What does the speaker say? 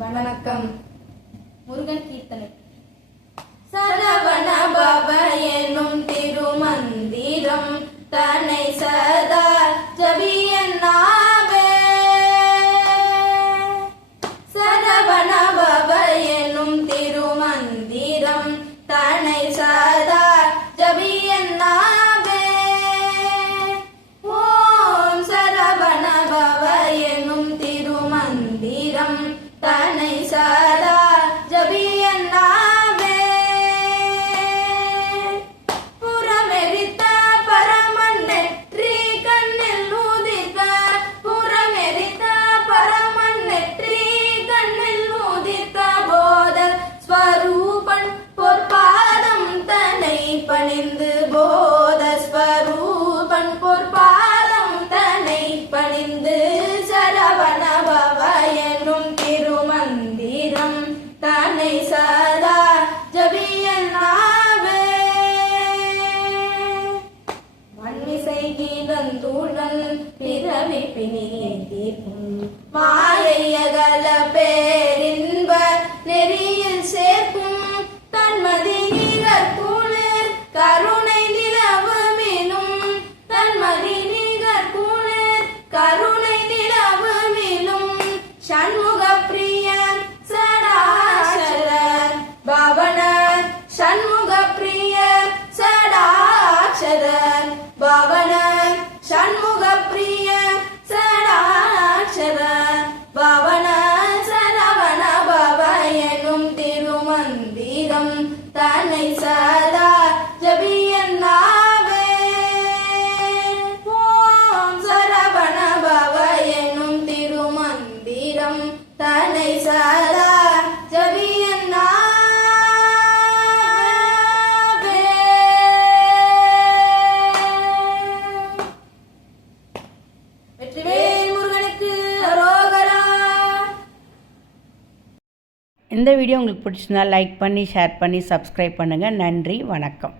வணக்கம். முருகன் கீர்த்தனை. சரவண பவ என்னும் திருமந்திரம் தன்னை சதா ஜபியன்னாவே. சரவண பவ என்னும் திருமந்திரம் தன்னை சதா ஜபியன்னாவே. ஓம் சரவண பவ என்னும் திருமந்திரம் தன்னை சதா ஜபியன்னாவே. புறமெரித்த பரமன் நெற்றி கண்ணில் உதித்த, புறமெரித்த பரமன் நெற்றி கண்ணில் உதித்த போத ஸ்வரூபன் பொற்பாதம் தன்னை பணிந்து, போத ஸ்வரூபன் பொற்பாதம் தன்னை பணிந்து சரவண பவ என்னும் திருமந்திரம் தன்னை சதா ஜபியன்னாவே. மண்மிசை கீழந்தூழல் பிறவி பிணி தீர்க்கும் மாயை அகல பேரின்ப நெறியில் சேர்க்கும் தன்மதி நிகர் குளிர் கருணை நிலவு மீனும், தன்மதி நிகர் குளிர் கருணை நிலவு மீனும் சண்முக பிரியன் சடாட்சரர் பவனர், சண்முக பிரியர் சடாட்சரர் பவனர், சண்முக பிரியர் சடாட்சரர் பவனர். சரவண பவ எனும் திருமந்திரம் தன்னை சதா ஜபியன்னாவே. ஓம் சரவண பவ எனும் திருமந்திரம் தன்னை சதா ஜபியன்னாவே. வெற்றிவேல் முருகனுக்கு அரோகரா. இந்த வீடியோ உங்களுக்கு பிடிச்சிருந்தா லைக் பண்ணி ஷேர் பண்ணி சப்ஸ்கிரைப் பண்ணுங்கள். நன்றி, வணக்கம்.